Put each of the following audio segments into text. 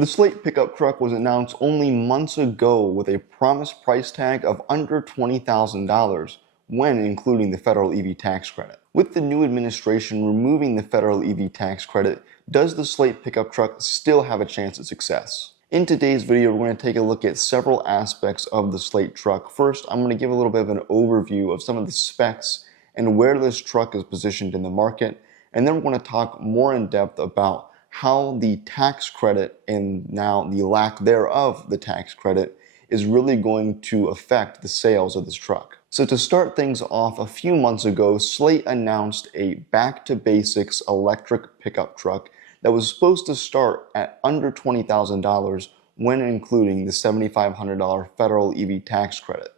The Slate pickup truck was announced only months ago with a promised price tag of under $20,000 when including the federal EV tax credit. With the new administration removing the federal EV tax credit, does the Slate pickup truck still have a chance at success? In today's video, we're going to take a look at several aspects of the Slate truck. First, I'm going to give a little bit of an overview of some of the specs and where this truck is positioned in the market, and then we're going to talk more in depth about how the tax credit and now the lack thereof the tax credit is really going to affect the sales of this truck. So to start things off, a few months ago, Slate announced a back to basics electric pickup truck that was supposed to start at under $20,000 when including the $7,500 federal EV tax credit.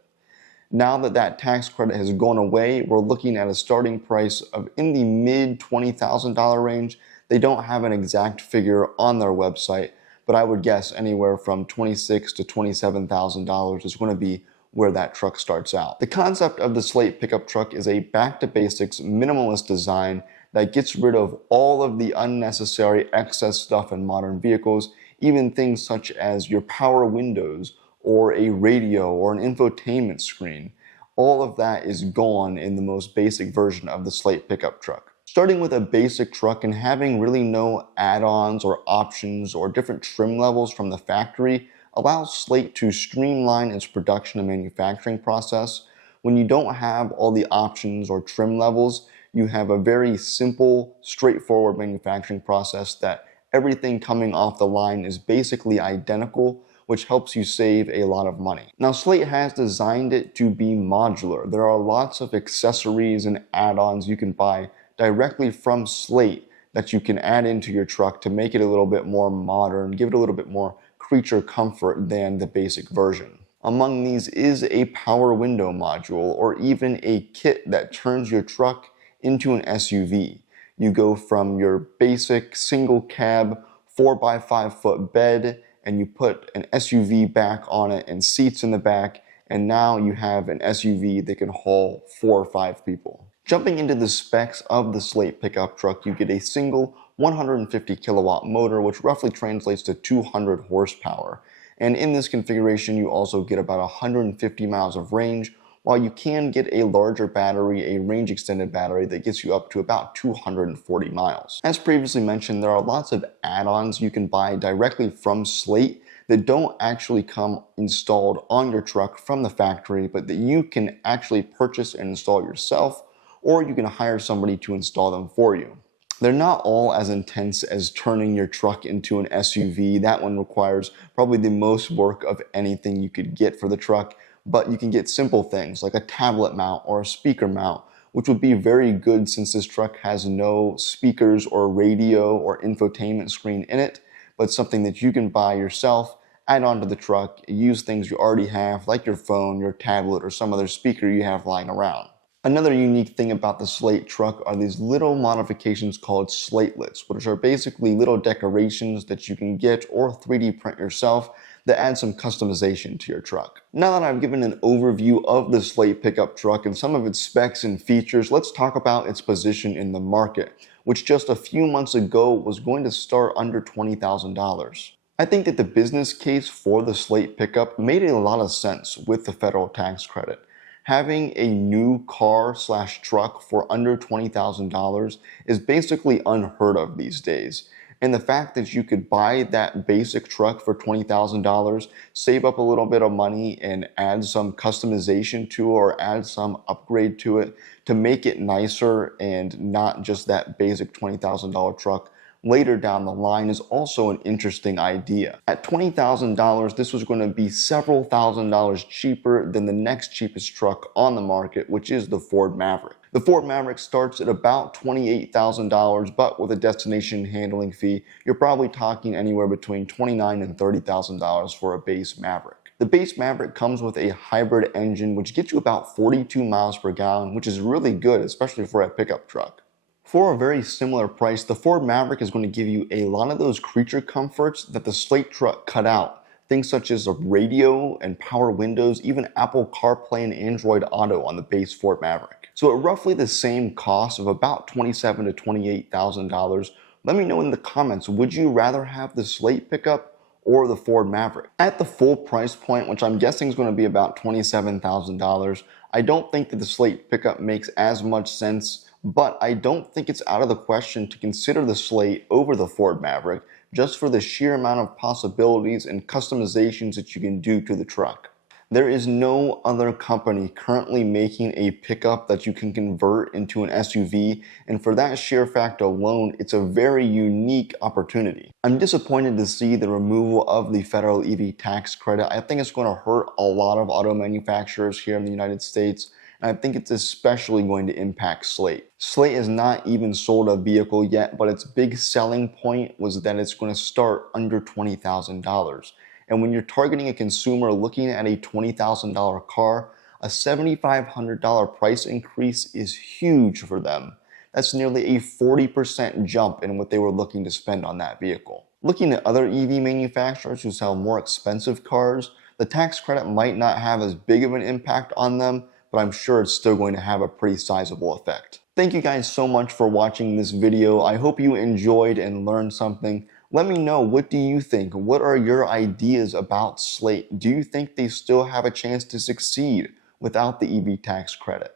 Now that that tax credit has gone away, we're looking at a starting price of in the mid $20,000 range. They don't have an exact figure on their website, but I would guess anywhere from $26,000 to $27,000 is going to be where that truck starts out. The concept of the Slate pickup truck is a back to basics minimalist design that gets rid of all of the unnecessary excess stuff in modern vehicles, even things such as your power windows or a radio or an infotainment screen. All of that is gone in the most basic version of the Slate pickup truck. Starting with a basic truck and having really no add-ons or options or different trim levels from the factory allows Slate to streamline its production and manufacturing process. When you don't have all the options or trim levels, you have a very simple, straightforward manufacturing process that everything coming off the line is basically identical, which helps you save a lot of money. Now, Slate has designed it to be modular. There are lots of accessories and add-ons you can buy directly from Slate that you can add into your truck to make it a little bit more modern, give it a little bit more creature comfort than the basic version. Among these is a power window module or even a kit that turns your truck into an SUV. You go from your basic single cab 4x5 foot bed and you put an SUV back on it and seats in the back, and now you have an SUV that can haul 4 or 5 people. Jumping into the specs of the Slate pickup truck, you get a single 150 kilowatt motor, which roughly translates to 200 horsepower. And in this configuration, you also get about 150 miles of range, while you can get a larger battery, a range extended battery that gets you up to about 240 miles. As previously mentioned, there are lots of add-ons you can buy directly from Slate that don't actually come installed on your truck from the factory, but that you can actually purchase and install yourself, or you can hire somebody to install them for you. They're not all as intense as turning your truck into an SUV. That one requires probably the most work of anything you could get for the truck, but you can get simple things like a tablet mount or a speaker mount, which would be very good since this truck has no speakers or radio or infotainment screen in it, but something that you can buy yourself, add onto the truck, use things you already have like your phone, your tablet, or some other speaker you have lying around. Another unique thing about the Slate truck are these little modifications called slatelets, which are basically little decorations that you can get or 3D print yourself that add some customization to your truck. Now that I've given an overview of the Slate pickup truck and some of its specs and features, let's talk about its position in the market, which just a few months ago was going to start under $20,000. I think that the business case for the Slate pickup made a lot of sense with the federal tax credit. Having a new car/truck for under $20,000 is basically unheard of these days. And the fact that you could buy that basic truck for $20,000, save up a little bit of money and add some customization to it or add some upgrade to it to make it nicer and not just that basic $20,000 truck later down the line is also an interesting idea. At $20,000, this was going to be several $1,000s cheaper than the next cheapest truck on the market, which is the Ford Maverick. The Ford Maverick starts at about $28,000, but with a destination handling fee, you're probably talking anywhere between $29,000 and $30,000 for a base Maverick. The base Maverick comes with a hybrid engine, which gets you about 42 miles per gallon, which is really good, especially for a pickup truck. For a very similar price, the Ford Maverick is going to give you a lot of those creature comforts that the Slate truck cut out. Things such as a radio and power windows, even Apple CarPlay and Android Auto on the base Ford Maverick. So at roughly the same cost of about $27,000 to $28,000, let me know in the comments, would you rather have the Slate pickup or the Ford Maverick. At the full price point, which I'm guessing is going to be about $27,000, I don't think that the Slate pickup makes as much sense, but I don't think it's out of the question to consider the Slate over the Ford Maverick just for the sheer amount of possibilities and customizations that you can do to the truck. There is no other company currently making a pickup that you can convert into an SUV, and for that sheer fact alone, it's a very unique opportunity. I'm disappointed to see the removal of the federal EV tax credit. I think it's going to hurt a lot of auto manufacturers here in the United States, and I think it's especially going to impact Slate. Slate has not even sold a vehicle yet, but its big selling point was that it's going to start under $20,000. And when you're targeting a consumer looking at a $20,000 car, a $7,500 price increase is huge for them. That's nearly a 40% jump in what they were looking to spend on that vehicle. Looking at other EV manufacturers who sell more expensive cars, the tax credit might not have as big of an impact on them, but I'm sure it's still going to have a pretty sizable effect. Thank you guys so much for watching this video. I hope you enjoyed and learned something. Let me know, what do you think? What are your ideas about Slate? Do you think they still have a chance to succeed without the EV tax credit?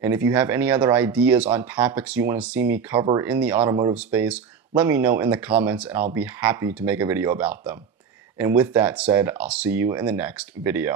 And if you have any other ideas on topics you want to see me cover in the automotive space, let me know in the comments and I'll be happy to make a video about them. And with that said, I'll see you in the next video.